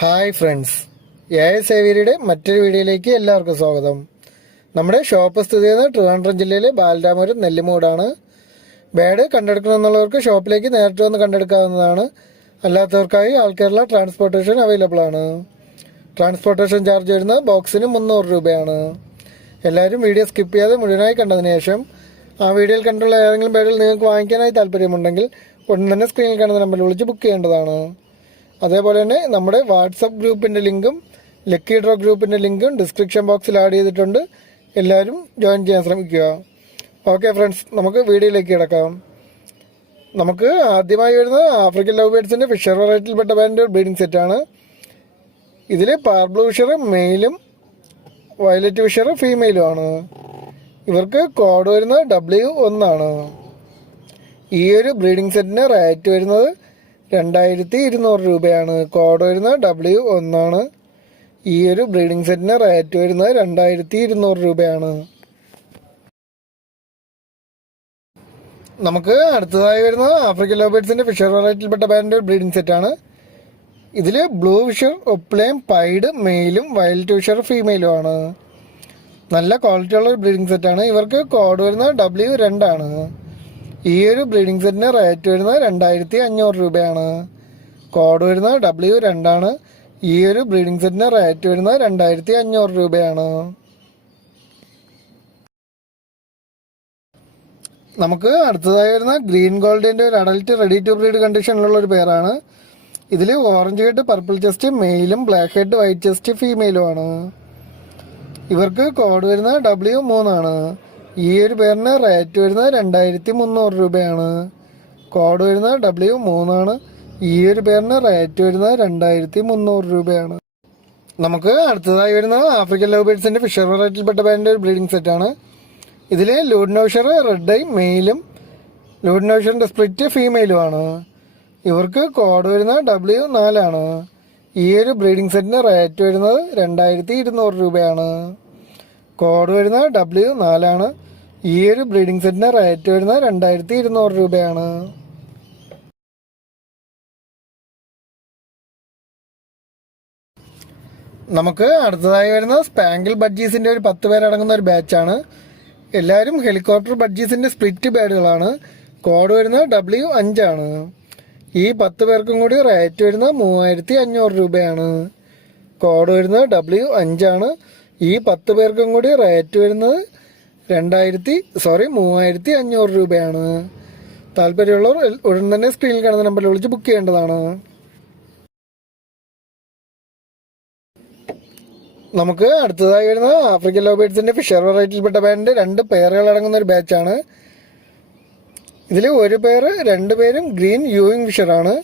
Hi friends A S ഏവിയരുടെ മറ്റൊരു വീഡിയോയിലേക്ക് എല്ലാവർക്കും സ്വാഗതം. നമ്മുടെ ഷോപ്പ് സ്ഥിതി ചെയ്യുന്നത് ട്രിവാൻഡ്രം ജില്ലയിലെ ബാലരാമപുരം നെല്ലിമൂടാണ്. ബാഡ് കണ്ടെടുക്കണമെന്നുള്ളവർക്ക് ഷോപ്പിലേക്ക് നേരിട്ട് വന്ന് കണ്ടെടുക്കാവുന്നതാണ്. അല്ലാത്തവർക്കായി ആൾക്കേരള ട്രാൻസ്പോർട്ടേഷൻ അവൈലബിൾ ആണ്. ട്രാൻസ്പോർട്ടേഷൻ ചാർജ് വരുന്നത് ബോക്സിന് മുന്നൂറ് രൂപയാണ്. എല്ലാവരും വീഡിയോ സ്കിപ്പ് ചെയ്യാതെ മുഴുവനായി കണ്ടതിന് ശേഷം ആ വീഡിയോയിൽ കണ്ടുള്ള ഏതെങ്കിലും ബാഡിൽ നിങ്ങൾക്ക് വാങ്ങിക്കാനായി താല്പര്യമുണ്ടെങ്കിൽ ഉടൻ തന്നെ സ്ക്രീനിൽ കാണുന്ന നമ്പറിൽ വിളിച്ച് ബുക്ക് ചെയ്യേണ്ടതാണ്. അതേപോലെ തന്നെ നമ്മുടെ വാട്സപ്പ് ഗ്രൂപ്പിന്റെ ലിങ്കും ലക്കി ഡ്രോ ഗ്രൂപ്പിന്റെ ലിങ്കും ഡിസ്ക്രിപ്ഷൻ ബോക്സിൽ ആഡ് ചെയ്തിട്ടുണ്ട്. എല്ലാവരും ജോയിൻ ചെയ്യാൻ ശ്രമിക്കുക. ഓക്കെ ഫ്രണ്ട്സ് നമുക്ക് വീഡിയോയിലേക്ക് കിടക്കാം. നമുക്ക് ആദ്യമായി വരുന്നത് ആഫ്രിക്കൻ ലവ് ബേഡ്സിന്റെ ഫിഷർ വെറൈറ്റിയിൽപ്പെട്ട ബാൻഡ് ബ്രീഡിംഗ് സെറ്റാണ് ഇതിൽ പാർബ്ലൂ ഫിഷർ മെയിലും വയലറ്റ് ഫിഷർ ഫീമെയിലും ആണ്. ഇവർക്ക് കോഡ് വരുന്നത് ഡബ്ല്യു ഒന്നാണ്. ഈ ഒരു ബ്രീഡിംഗ് സെറ്റിന് റേറ്റ് വരുന്നത് രണ്ടായിരത്തി ഇരുന്നൂറ് രൂപയാണ്. കോഡ് വരുന്നത് ഡബ്ല്യു ഒന്നാണ് ഈ ഒരു ബ്രീഡിംഗ് സെറ്റിന് റേറ്റ് വരുന്നത് രണ്ടായിരത്തി ഇരുന്നൂറ് രൂപയാണ്. നമുക്ക് അടുത്തതായി വരുന്നത് ആഫ്രിക്കൻ ലോബേഡ്സിന്റെ ഫിഷർ വെറൈറ്റിയിൽപ്പെട്ട ബാൻഡ് ബ്രീഡിംഗ് സെറ്റാണ്. ഇതിൽ ബ്ലൂ ഫിഷർ ഒപ്ലയും പൈഡ് മെയിലും വൈൽഡ് ഫിഷർ ഫീമെയിലും ആണ്. നല്ല ക്വാളിറ്റി ഉള്ള ഒരു ബ്രീഡിംഗ് സെറ്റാണ്. ഇവർക്ക് കോഡ് വരുന്നത് ഡബ്ല്യു രണ്ടാണ് ഈ ഒരു ബ്രീഡിംഗ് സെറ്റിന് റേറ്റ് വരുന്നത് രണ്ടായിരത്തി അഞ്ഞൂറ് രൂപയാണ്. കോഡ് വരുന്നത് ഡബ്ല്യു രണ്ടാണ്. ഈ ഒരു ബ്രീഡിംഗ് സെറ്റിന് റേറ്റ് വരുന്നത് രണ്ടായിരത്തി അഞ്ഞൂറ് രൂപയാണ്. നമുക്ക് അടുത്തതായി വരുന്ന ഗ്രീൻ ഗോൾഡിന്റെ ഒരു അഡൽറ്റ് റെഡി ടു ബ്രീഡ് കണ്ടീഷനിലുള്ള ഒരു പേരാണ് ഇതിൽ ഓറഞ്ച് ഹെഡ് പർപ്പിൾ ചെസ്റ്റ് മെയിലും ബ്ലാക്ക് ഹെഡ് വൈറ്റ് ചെസ്റ്റ് ഫീമെയിലുമാണ് ഇവർക്ക് കോഡ് വരുന്നത് ഡബ്ല്യു മൂന്നാണ്. ഈ ഒരു പേരിന് റേറ്റ് വരുന്നത് രണ്ടായിരത്തി മുന്നൂറ് രൂപയാണ്. കോഡ് വരുന്നത് ഡബ്ല്യു മൂന്നാണ്. ഈ ഒരു പേരിന് റേറ്റ് വരുന്നത് രണ്ടായിരത്തി മുന്നൂറ് രൂപയാണ്. നമുക്ക് അടുത്തതായി വരുന്നത് ആഫ്രിക്കൻ ലവ് ബേഡ്സിന്റെ ഫിഷർ വെറൈറ്റിയിൽപ്പെട്ട പേരിന്റെ ഒരു ബ്രീഡിംഗ് സെറ്റാണ് ഇതിൽ ലൂഡിനോഷർ റെഡ് ഐ മെയിലും ലൂഡിനോഷറിന്റെ സ്പ്ലിറ്റ് ഫീമെയിലുമാണ് ഇവർക്ക് കോഡ് വരുന്നത് ഡബ്ല്യു നാലാണ്. ഈ ഒരു ബ്രീഡിംഗ് സെറ്റിന് റേറ്റ് വരുന്നത് രണ്ടായിരത്തി ഇരുന്നൂറ് രൂപയാണ്. കോഡ് വരുന്നത് ഡബ്ല്യു നാലാണ്. ഈ ഒരു ബ്രീഡിംഗ് സെറ്റിന് റേറ്റ് വരുന്നത് രണ്ടായിരത്തി ഇരുന്നൂറ് രൂപയാണ്. നമുക്ക് അടുത്തതായി വരുന്ന സ്പാങ്കിൾ ബഡ്ജീസിന്റെ ഒരു പത്ത് പേരടങ്ങുന്ന ഒരു ബാച്ചാണ് എല്ലാവരും ഹെലികോപ്റ്റർ ബഡ്ജീസിന്റെ സ്പ്ലിറ്റ് ബേഡുകളാണ് കോഡ് വരുന്നത് ഡബ്ല്യു അഞ്ചാണ് ഈ പത്ത് പേർക്കും കൂടി റേറ്റ് വരുന്നത് മൂവായിരത്തി അഞ്ഞൂറ് രൂപയാണ്. കോഡ് വരുന്നത് ഡബ്ല്യു അഞ്ചാണ് ഈ പത്ത് പേർക്കും കൂടി റേറ്റ് വരുന്നത് രണ്ടായിരത്തി സോറി മൂവായിരത്തി അഞ്ഞൂറ് രൂപയാണ്. താല്പര്യമുള്ളവർ ഉടൻ തന്നെ സ്ക്രീനിൽ കാണുന്ന നമ്പറിൽ വിളിച്ച് ബുക്ക് ചെയ്യേണ്ടതാണ്. നമുക്ക് അടുത്തതായി വരുന്ന ആഫ്രിക്കൻ ലോബേഡ്സിന്റെ ഫിഷർ വെറൈറ്റിയിൽപ്പെട്ട ബാൻഡ് രണ്ട് പേരുകൾ അടങ്ങുന്ന ഒരു ബാച്ചാണ് ഇതിൽ ഒരു പേര് രണ്ട് പേരും ഗ്രീൻ യൂയിങ് ഫിഷറാണ്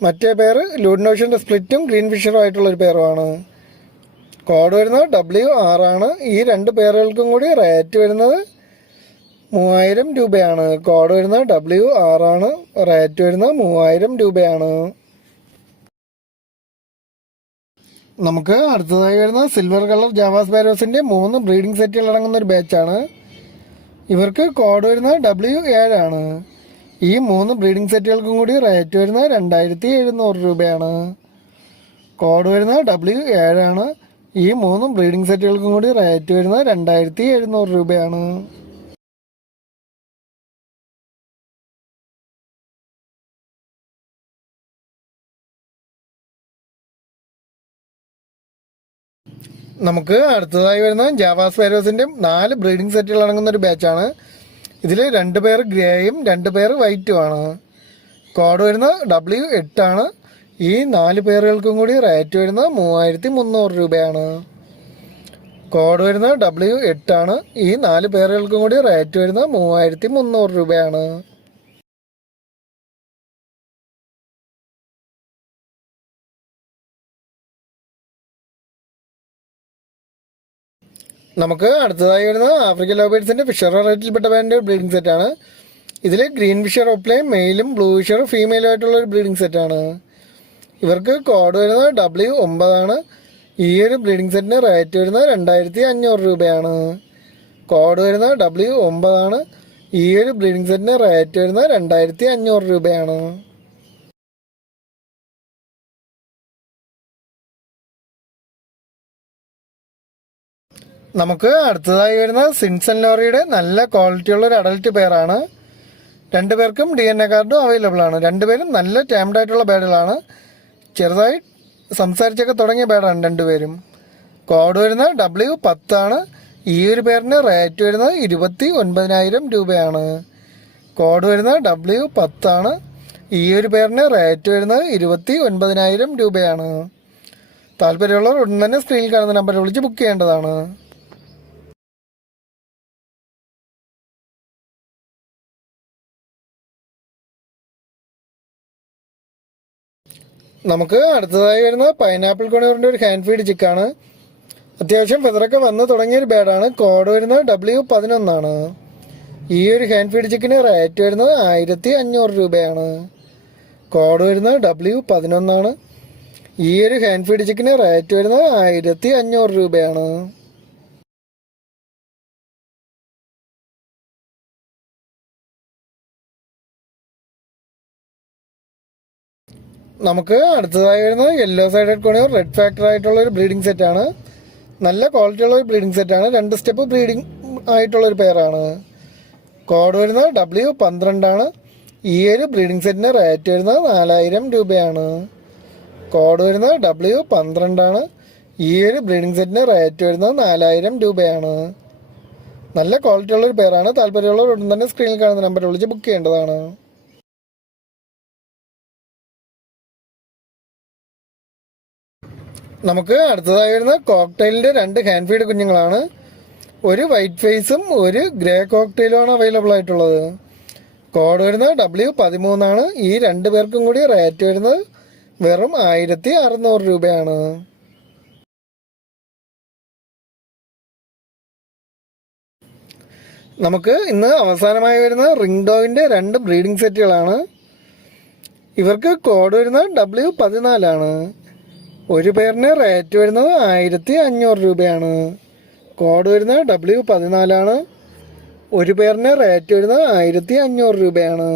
മറ്റേ പേര് ലൂഡിനോഷന്റെ സ്പ്ലിറ്റും ഗ്രീൻ ഫിഷറും ആയിട്ടുള്ള ഒരു പേരുമാണ് കോഡ് വരുന്നത് ഡബ്ല്യു ആറാണ് ഈ രണ്ട് പേരുകൾക്കും കൂടി റേറ്റ് വരുന്നത് മൂവായിരം രൂപയാണ്. കോഡ് വരുന്നത് ഡബ്ല്യു ആറാണ് റേറ്റ് വരുന്നത് മൂവായിരം രൂപയാണ്. നമുക്ക് അടുത്തതായി വരുന്ന സിൽവർ കളർ ജാവാസ് ബാരോസിന്റെ മൂന്ന് ബ്രീഡിംഗ് സെറ്റുകൾ അടങ്ങുന്ന ഒരു ബാച്ചാണ് ഇവർക്ക് കോഡ് വരുന്നത് ഡബ്ല്യു ഏഴാണ് ഈ മൂന്ന് ബ്രീഡിംഗ് സെറ്റുകൾക്കും കൂടി റേറ്റ് വരുന്നത് രണ്ടായിരത്തി എഴുന്നൂറ് രൂപയാണ്. കോഡ് വരുന്നത് ഡബ്ല്യു ഏഴാണ് ഈ മൂന്നും ബ്രീഡിംഗ് സെറ്റുകൾക്കും കൂടി റേറ്റ് വരുന്നത് രണ്ടായിരത്തി എഴുന്നൂറ് രൂപയാണ്. നമുക്ക് അടുത്തതായി വരുന്ന ജാവാസ് പാരോസിന്റെ നാല് ബ്രീഡിംഗ് സെറ്റുകൾ അടങ്ങുന്ന ഒരു ബാച്ചാണ് ഇതിൽ രണ്ട് പേർ ഗ്രേയും രണ്ട് പേർ വൈറ്റുമാണ് കോഡ് വരുന്നത് ഡബ്ല്യു എട്ടാണ്. ഈ നാല് പേരുകൾക്കും കൂടി റേറ്റ് വരുന്നത് മൂവായിരത്തി മുന്നൂറ് രൂപയാണ്. കോഡ് വരുന്നത് ഡബ്ല്യു എട്ടാണ്. ഈ നാല് പേരുകൾക്കും കൂടി റേറ്റ് വരുന്നത് മൂവായിരത്തി മുന്നൂറ് രൂപയാണ്. നമുക്ക് അടുത്തതായി വരുന്നത് ആഫ്രിക്കൻ ലോബേഡ്സിന്റെ ഫിഷർ റേറ്റിൽപ്പെട്ട ബാൻഡ് ബ്രീഡിംഗ് സെറ്റാണ്. ഇതിൽ ഗ്രീൻ ഫിഷർ ഒപ്ലയും മെയിലും ബ്ലൂ ഫിഷർ ഫീമെയിലും ആയിട്ടുള്ള ഒരു ബ്രീഡിംഗ് സെറ്റാണ്. ഇവർക്ക് കോഡ് വരുന്നത് ഡബ്ല്യു ഒമ്പതാണ്. ഈ ഒരു ബ്ലീഡിംഗ് സെറ്റിന് റേറ്റ് വരുന്നത് രണ്ടായിരത്തി അഞ്ഞൂറ് രൂപയാണ്. കോഡ് വരുന്നത് ഡബ്ല്യു ഒമ്പതാണ്. ഈ ഒരു ബ്ലീഡിംഗ് സെറ്റിന് റേറ്റ് വരുന്നത് രണ്ടായിരത്തി അഞ്ഞൂറ് രൂപയാണ്. നമുക്ക് അടുത്തതായി വരുന്ന സിൻസൺ ലോറിയുടെ നല്ല ക്വാളിറ്റിയുള്ള ഒരു അഡൽറ്റ് പെയറാണ് രണ്ടുപേർക്കും ഡി എൻ എ കാർഡും അവൈലബിൾ ആണ്. രണ്ടുപേരും നല്ല ടാംഡായിട്ടുള്ള ബേഡുകളാണ് ചെറുതായി സംസാരിച്ചൊക്കെ തുടങ്ങിയ പേരാണ് രണ്ടുപേരും. കോഡ് വരുന്നത് ഡബ്ല്യു പത്താണ്. ഈ ഒരു പേരിന് റേറ്റ് വരുന്നത് ഇരുപത്തി ഒൻപതിനായിരം രൂപയാണ്. കോഡ് വരുന്നത് ഡബ്ല്യു പത്താണ്. ഈ ഒരു പേരിന് റേറ്റ് വരുന്നത് ഇരുപത്തി ഒൻപതിനായിരം രൂപയാണ്. താല്പര്യമുള്ളവർ ഉടൻ തന്നെ സ്ക്രീനിൽ കാണുന്ന നമ്പറിൽ വിളിച്ച് ബുക്ക് ചെയ്യേണ്ടതാണ്. നമുക്ക് അടുത്തതായി വരുന്നത് പൈനാപ്പിൾ കൊണിവറിന്റെ ഒരു ഹാൻഡ് ഫീഡ് ചിക്കാണ് അത്യാവശ്യം ഫെതറൊക്കെ വന്ന് തുടങ്ങിയ ഒരു ബേഡാണ് കോഡ് വരുന്നത് ഡബ്ല്യു പതിനൊന്നാണ്. ഈ ഒരു ഹാൻഡ് ഫീഡ് ചിക്കിന് റേറ്റ് വരുന്നത് ആയിരത്തി അഞ്ഞൂറ് രൂപയാണ്. കോഡ് വരുന്നത് ഡബ്ല്യു പതിനൊന്നാണ്. ഈ ഒരു ഹാൻഡ് ഫീഡ് ചിക്കിന് റേറ്റ് വരുന്നത് ആയിരത്തി അഞ്ഞൂറ് രൂപയാണ്. നമുക്ക് അടുത്തതായി വരുന്നത് yellow sided conure red factor ആയിട്ടുള്ള ഒരു ബ്രീഡിംഗ് സെറ്റാണ് നല്ല ക്വാളിറ്റി ഉള്ള ഒരു ബ്രീഡിംഗ് സെറ്റാണ് രണ്ട് സ്റ്റെപ്പ് ബ്രീഡിംഗ് ആയിട്ടുള്ള ഒരു പെയറാണ് കോഡ് വരുന്നത് ഡബ്ല്യു പന്ത്രണ്ടാണ് ഈ ഒരു ബ്രീഡിംഗ് സെറ്റിന് റേറ്റ് വരുന്നത് നാലായിരം രൂപയാണ്. കോഡ് വരുന്നത് ഡബ്ല്യു പന്ത്രണ്ടാണ് ഈ ഒരു ബ്രീഡിംഗ് സെറ്റിന് റേറ്റ് വരുന്നത് നാലായിരം രൂപയാണ്. നല്ല ക്വാളിറ്റി ഉള്ള ഒരു പെയറാണ് താല്പര്യമുള്ളവർ ഉടൻ തന്നെ സ്ക്രീനിൽ കാണുന്ന നമ്പർ വിളിച്ച് ബുക്ക് ചെയ്യേണ്ടതാണ്. നമുക്ക് അടുത്തതായി വരുന്ന കോക്ടെയിലിന്റെ രണ്ട് ഹാൻഡ് ഫീഡ് കുഞ്ഞുങ്ങളാണ്. ഒരു വൈറ്റ് ഫേസും ഒരു ഗ്രേ കോക്ടെയിലുമാണ് അവൈലബിൾ ആയിട്ടുള്ളത്. കോഡ് വരുന്നത് ഡബ്ല്യു പതിമൂന്നാണ് ഈ രണ്ട് പേർക്കും കൂടി റേറ്റ് വരുന്നത് വെറും ആയിരത്തി അറുന്നൂറ് രൂപയാണ്. നമുക്ക് ഇന്ന് അവസാനമായി വരുന്ന റിംഗ് ഡോവിന്റെ രണ്ട് ബ്രീഡിംഗ് സെറ്റുകളാണ്. ഇവർക്ക് കോഡ് വരുന്നത് ഡബ്ല്യു പതിനാലാണ് ഒരു പേരിന് റേറ്റ് വരുന്നത് ആയിരത്തി അഞ്ഞൂറ് രൂപയാണ്. കോഡ് വരുന്നത് ഡബ്ല്യു പതിനാലാണ്. ഒരു പേരിന് റേറ്റ് വരുന്നത് ആയിരത്തി അഞ്ഞൂറ് രൂപയാണ്.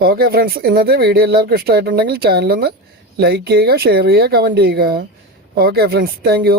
ഓക്കെ ഫ്രണ്ട്സ് ഇന്നത്തെ വീഡിയോ എല്ലാവർക്കും ഇഷ്ടമായിട്ടുണ്ടെങ്കിൽ ചാനലൊന്ന് ലൈക്ക് ചെയ്യുക ഷെയർ ചെയ്യുക കമന്റ് ചെയ്യുക. Okay friends thank